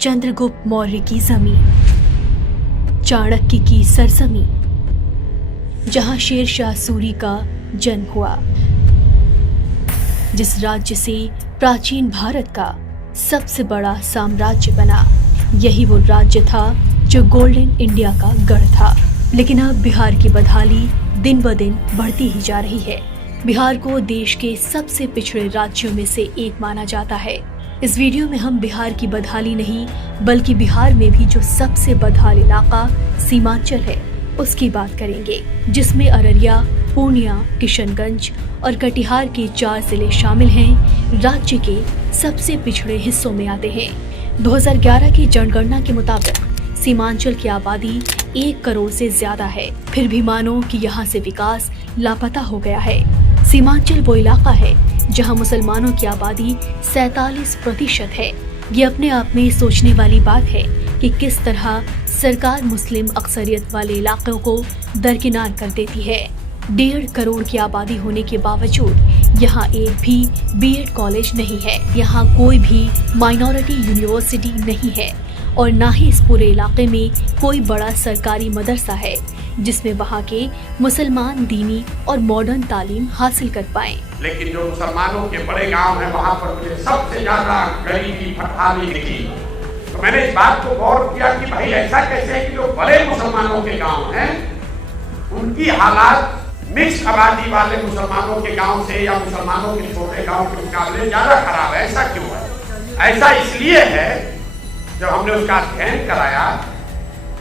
चंद्रगुप्त मौर्य की जमीन, चाणक्य की सरजमी, जहां शेरशाह सूरी का जन्म हुआ, जिस राज्य से प्राचीन भारत का सबसे बड़ा साम्राज्य बना, यही वो राज्य था जो गोल्डन इंडिया का गढ़ था। लेकिन अब बिहार की बदहाली दिन ब दिन बढ़ती ही जा रही है। बिहार को देश के सबसे पिछड़े राज्यों में से एक माना जाता है। इस वीडियो में हम बिहार की बदहाली नहीं, बल्कि बिहार में भी जो सबसे बदहाल इलाका सीमांचल है उसकी बात करेंगे, जिसमें अररिया, पूर्णिया, किशनगंज और कटिहार के 4 जिले शामिल हैं। राज्य के सबसे पिछड़े हिस्सों में आते हैं। 2011 की जनगणना के मुताबिक सीमांचल की आबादी 1 करोड़ से ज्यादा है। फिर भी मानो कि यहाँ से विकास लापता हो गया है। सीमांचल वो इलाका है जहाँ मुसलमानों की आबादी 47% है। ये अपने आप में सोचने वाली बात है कि किस तरह सरकार मुस्लिम अक्सरियत वाले इलाकों को दरकिनार कर देती है। 1.5 करोड़ की आबादी होने के बावजूद यहाँ एक भी बीएड कॉलेज नहीं है। यहाँ कोई भी माइनॉरिटी यूनिवर्सिटी नहीं है और ना ही इस पूरे इलाके में कोई बड़ा सरकारी मदरसा है जिसमें वहाँ के मुसलमान दीनी और मॉडर्न तालीम हासिल कर पाएं। लेकिन जो मुसलमानों के बड़े गांव हैं वहाँ पर मुझे सबसे ज्यादा गरीबी फटहाली दिखी। तो मैंने इस बात को गौर किया कि भाई ऐसा कैसे है कि जो बड़े मुसलमानों के गांव हैं उनकी हालात मिक्स आबादी वाले मुसलमानों के गांव से या मुसलमानों के छोटे गांव के मुकाबले ज्यादा खराब है। ऐसा क्यों है? ऐसा इसलिए है, जब हमने उसका अध्ययन कराया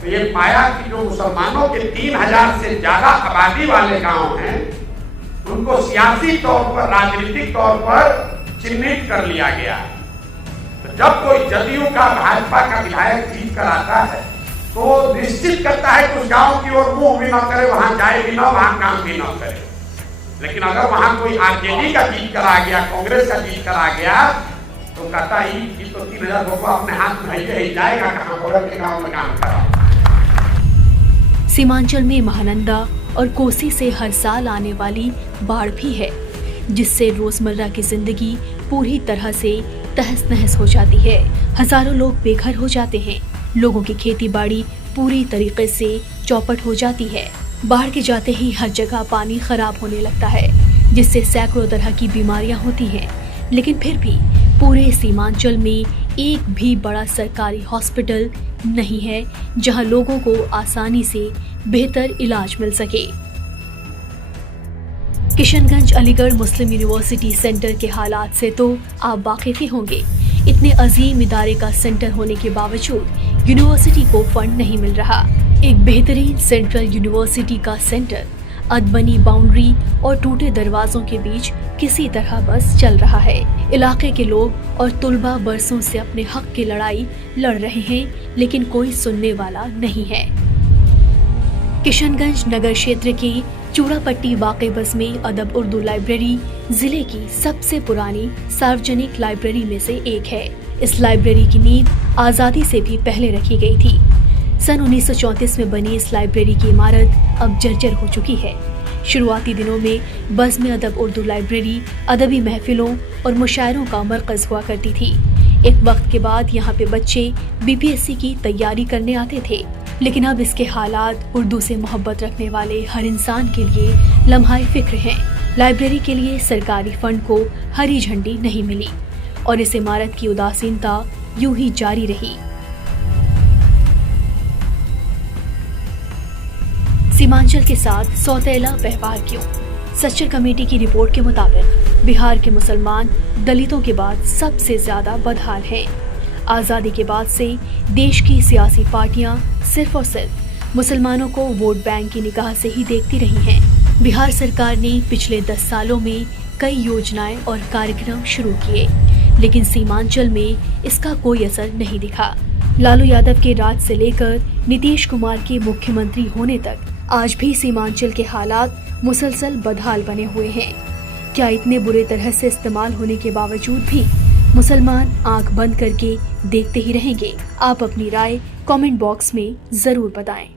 तो ये पाया कि जो मुसलमानों के 3000 से ज्यादा आबादी वाले गांव हैं उनको सियासी तौर पर, राजनीतिक तौर पर चिन्हित कर लिया गया। तो जब कोई जदयू का, भाजपा का विधायक जीत कर आता है तो निश्चित करता है कि उस गांव की ओर मुंह भी न करे, वहां जाए भी न, वहां काम भी न करे। लेकिन अगर वहां कोई आरजेडी का जीत कर आ गया, कांग्रेस का जीत कर आ गया तो कहता ही कि तो 3000 रुपया अपने हाथ में ही जाएगा कहां, बगल के गांव में काम करा। सीमांचल में महानंदा और कोसी से हर साल आने वाली बाढ़ भी है, जिससे रोजमर्रा की जिंदगी पूरी तरह से तहस नहस हो जाती है। हजारों लोग बेघर हो जाते हैं। लोगों की खेती बाड़ी पूरी तरीके से चौपट हो जाती है। बाढ़ के जाते ही हर जगह पानी खराब होने लगता है, जिससे सैकड़ों तरह की बीमारियां होती हैं। लेकिन फिर भी पूरे सीमांचल में एक भी बड़ा सरकारी हॉस्पिटल नहीं है जहां लोगों को आसानी से बेहतर इलाज मिल सके। किशनगंज अलीगढ़ मुस्लिम यूनिवर्सिटी सेंटर के हालात से तो आप वाकिफ ही होंगे। इतने अजीम इदारे का सेंटर होने के बावजूद यूनिवर्सिटी को फंड नहीं मिल रहा। एक बेहतरीन सेंट्रल यूनिवर्सिटी का सेंटर अदबनी बाउंड्री और टूटे दरवाजों के बीच किसी तरह बस चल रहा है। इलाके के लोग और तुलबा बरसों से अपने हक की लड़ाई लड़ रहे हैं, लेकिन कोई सुनने वाला नहीं है। किशनगंज नगर क्षेत्र के चूड़ापट्टी वाक़े बस में अदब उर्दू लाइब्रेरी जिले की सबसे पुरानी सार्वजनिक लाइब्रेरी में से एक है। इस लाइब्रेरी की नींव आज़ादी से भी पहले रखी गई थी। सन 1934 में बनी इस लाइब्रेरी की इमारत अब जर्जर हो चुकी है। शुरुआती दिनों में बस में अदब उर्दू लाइब्रेरी अदबी महफिलों और मुशायरों का मरकज हुआ करती थी। एक वक्त के बाद यहाँ पे बच्चे बीपीएससी की तैयारी करने आते थे, लेकिन अब इसके हालात उर्दू से मोहब्बत रखने वाले हर इंसान के लिए लम्हाए फिक्र हैं। लाइब्रेरी के लिए सरकारी फंड को हरी झंडी नहीं मिली और इस इमारत की उदासीनता यूं ही जारी रही। सीमांचल के साथ सौतेला व्यवहार क्यों? सच्चर कमेटी की रिपोर्ट के मुताबिक बिहार के मुसलमान दलितों के बाद सबसे ज्यादा बदहाल हैं। आज़ादी के बाद से देश की सियासी पार्टियां सिर्फ और सिर्फ मुसलमानों को वोट बैंक की निगाह से ही देखती रही हैं। बिहार सरकार ने पिछले 10 सालों में कई योजनाएं और कार्यक्रम शुरू किए, लेकिन सीमांचल में इसका कोई असर नहीं दिखा। लालू यादव के राज से लेकर नीतीश कुमार के मुख्यमंत्री होने तक आज भी सीमांचल के हालात मुसलसल बदहाल बने हुए हैं। क्या इतने बुरे तरह से इस्तेमाल होने के बावजूद भी मुसलमान आंख बंद करके देखते ही रहेंगे? आप अपनी राय कमेंट बॉक्स में जरूर बताएं।